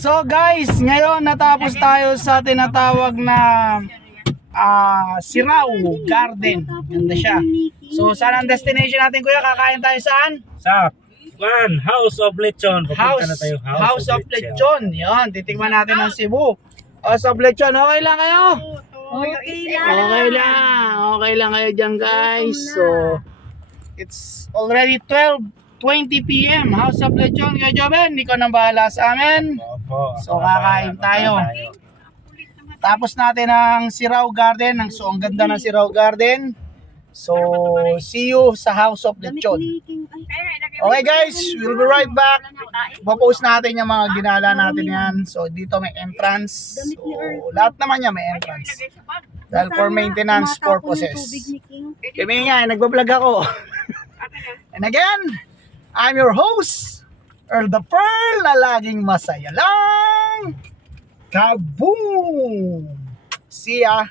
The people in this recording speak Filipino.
So guys, ngayon natapos tayo sa tinatawag na Sirao Garden. Ganda siya. So saan ang destination natin, kuya? Kakain tayo saan? Sa House of Lechon. Papunta na tayo. House of Lechon. Yan, titingnan natin ang Cebu. House of Lechon, okay lang kayo? Okay lang kayo dyan, guys. So it's already 12:20 PM. House of Lechon, kaya Joven, ikaw nang bahala sa amin. Opo. So kakain tayo. Tapos natin ang Sirao Garden. So ang ganda ng Sirao Garden. So see you sa House of Lechon. Okay guys, we'll be right back. Papost natin yung mga ginala natin yan. So dito may entrance. So lahat naman yan may entrance. Dahil for maintenance purposes. Kami nga, nagbablog ako. And again, I'm your host, Earl the Pearl, na laging masaya lang. Kaboom! See ya!